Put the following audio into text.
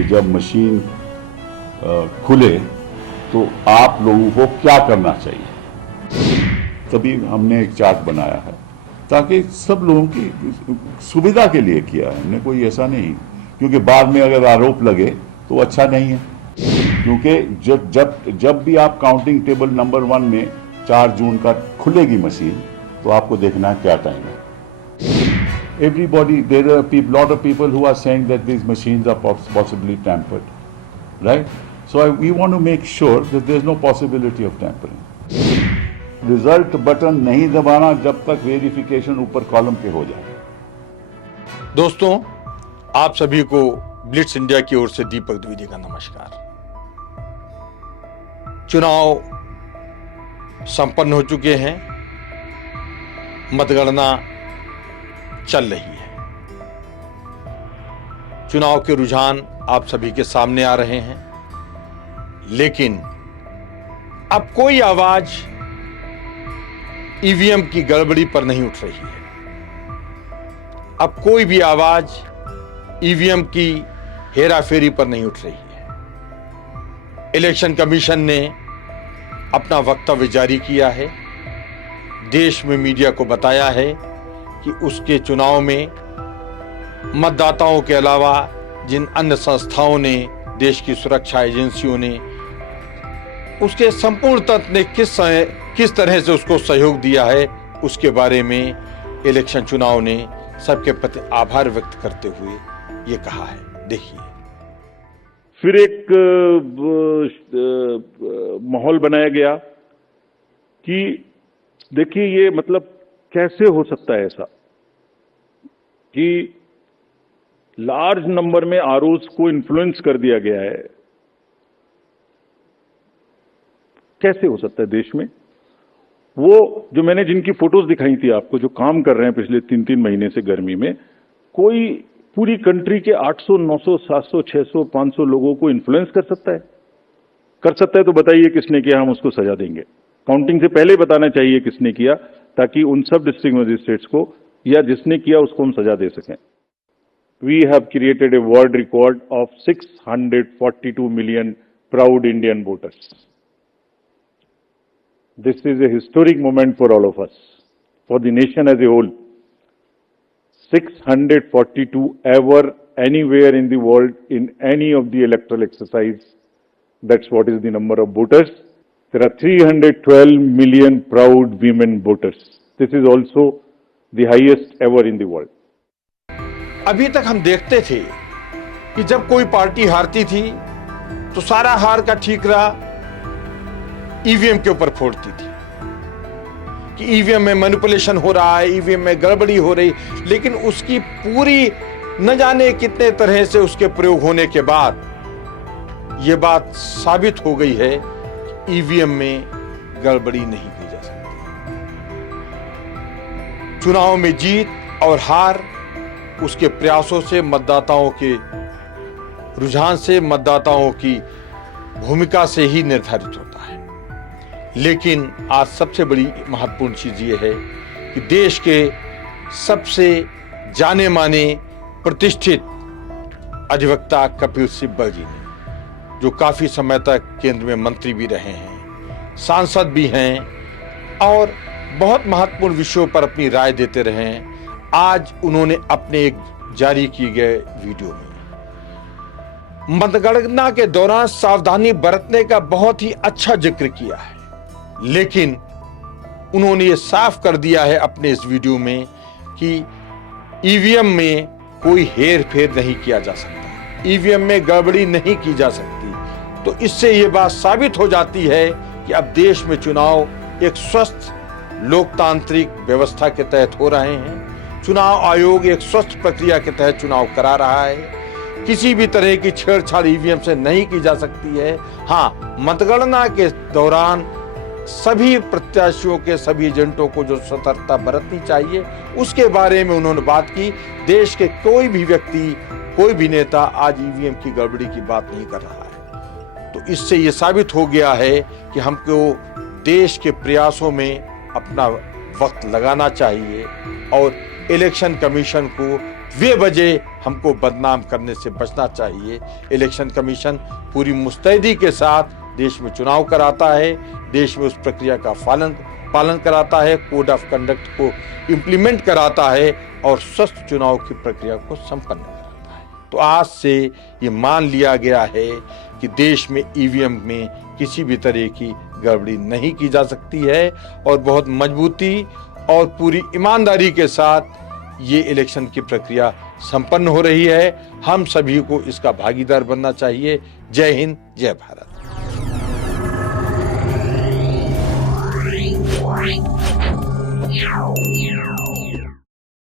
कि जब मशीन खुले तो आप लोगों को क्या करना चाहिए। तभी हमने एक चार्ट बनाया है ताकि सब लोगों की सुविधा के लिए किया है हमने, कोई ऐसा नहीं, क्योंकि बाद में अगर आरोप लगे तो अच्छा नहीं है। क्योंकि जब भी आप काउंटिंग टेबल नंबर 1 में 4 जून का खुलेगी मशीन तो आपको देखना है क्या टाइम है। Everybody, there are a lot of people who are saying that these machines are possibly tampered, right? So we want to make sure that there is no possibility of tampering. Result button नहीं दबाना जब तक verification ऊपर column पे हो जाए। दोस्तों, आप सभी को ब्लिट्स इंडिया की ओर से दीपक द्विवेदी का नमस्कार। चुनाव संपन्न हो चुके हैं, मतगणना चल रही है। चुनाव के रुझान आप सभी के सामने आ रहे हैं, लेकिन अब कोई आवाज ईवीएम की गड़बड़ी पर नहीं उठ रही है। अब कोई भी आवाज ईवीएम की हेराफेरी पर नहीं उठ रही है। इलेक्शन कमीशन ने अपना वक्तव्य जारी किया है, देश में मीडिया को बताया है कि उसके चुनाव में मतदाताओं के अलावा जिन अन्य संस्थाओं ने, देश की सुरक्षा एजेंसियों ने, उसके संपूर्ण तंत्र ने किस तरह से उसको सहयोग दिया है, उसके बारे में इलेक्शन चुनाव ने सबके प्रति आभार व्यक्त करते हुए ये कहा है। देखिए, फिर एक माहौल बनाया गया कि देखिए ये मतलब कैसे हो सकता है ऐसा कि लार्ज नंबर में आरओज को इन्फ्लुएंस कर दिया गया है। कैसे हो सकता है देश में? वो जो मैंने जिनकी फोटोज दिखाई थी आपको, जो काम कर रहे हैं पिछले 3-3 महीने से गर्मी में, कोई पूरी कंट्री के 800, 900, 700, 600, 500 लोगों को इन्फ्लुएंस कर सकता है? कर सकता है तो बताइए किसने किया, हम उसको सजा देंगे। काउंटिंग से पहले बताना चाहिए किसने किया, ताकि उन सब डिस्ट्रिक्ट मजिस्ट्रेट्स को या जिसने किया उसको हम सजा दे सकें। We have created a world record of 642 million proud Indian voters. This is a historic moment for all of us, for the nation as a whole. 642 ever, anywhere in the world, in any of the electoral exercise. That's what is the number of voters. There are 312 million proud women voters. This is also the highest ever in the world. अभी तक हम देखते थे कि जब कोई party हारती थी तो सारा हार का ठीकरा ईवीएम के ऊपर फोड़ती थी कि ईवीएम में मैनिपुलेशन हो रहा है, ईवीएम में गड़बड़ी हो रही, लेकिन उसकी पूरी न जाने कितने तरह से उसके प्रयोग होने के बाद यह बात साबित हो गई है कि ईवीएम में गड़बड़ी नहीं की जा सकती। चुनाव में जीत और हार उसके प्रयासों से, मतदाताओं के रुझान से, मतदाताओं की भूमिका से ही निर्धारित होता है। लेकिन आज सबसे बड़ी महत्वपूर्ण चीज ये है कि देश के सबसे जाने माने प्रतिष्ठित अधिवक्ता कपिल सिब्बल जी ने, जो काफी समय तक केंद्र में मंत्री भी रहे हैं, सांसद भी हैं और बहुत महत्वपूर्ण विषयों पर अपनी राय देते रहे हैं, आज उन्होंने अपने एक जारी किए गए वीडियो में मतगणना के दौरान सावधानी बरतने का बहुत ही अच्छा जिक्र किया है। लेकिन उन्होंने ये साफ कर दिया है अपने इस वीडियो में कि ईवीएम में कोई हेर फेर नहीं किया जा सकता, ईवीएम में गड़बड़ी नहीं की जा सकती। तो इससे ये बात साबित हो जाती है कि अब देश में चुनाव एक स्वस्थ लोकतांत्रिक व्यवस्था के तहत हो रहे हैं। चुनाव आयोग एक स्वस्थ प्रक्रिया के तहत चुनाव करा रहा है। किसी भी तरह की छेड़छाड़ ईवीएम से नहीं की जा सकती है। हाँ, मतगणना के दौरान सभी प्रत्याशियों के, सभी एजेंटों को जो सतर्कता बरतनी चाहिए उसके बारे में उन्होंने बात की। देश के कोई भी व्यक्ति, कोई भी नेता आज ईवीएम की गड़बड़ी की बात नहीं कर रहा है। तो इससे यह साबित हो गया है कि हमको देश के प्रयासों में अपना वक्त लगाना चाहिए और इलेक्शन कमीशन को वे वजह हमको बदनाम करने से बचना चाहिए। इलेक्शन कमीशन पूरी मुस्तैदी के साथ देश में चुनाव कराता है, देश में उस प्रक्रिया का पालन कराता है, कोड ऑफ कंडक्ट को इम्प्लीमेंट कराता है और स्वस्थ चुनाव की प्रक्रिया को संपन्न कराता है। तो आज से ये मान लिया गया है कि देश में ईवीएम में किसी भी तरह की गड़बड़ी नहीं की जा सकती है और बहुत मजबूती और पूरी ईमानदारी के साथ ये इलेक्शन की प्रक्रिया संपन्न हो रही है। हम सभी को इसका भागीदार बनना चाहिए। जय हिंद, जय भारत। Yeah.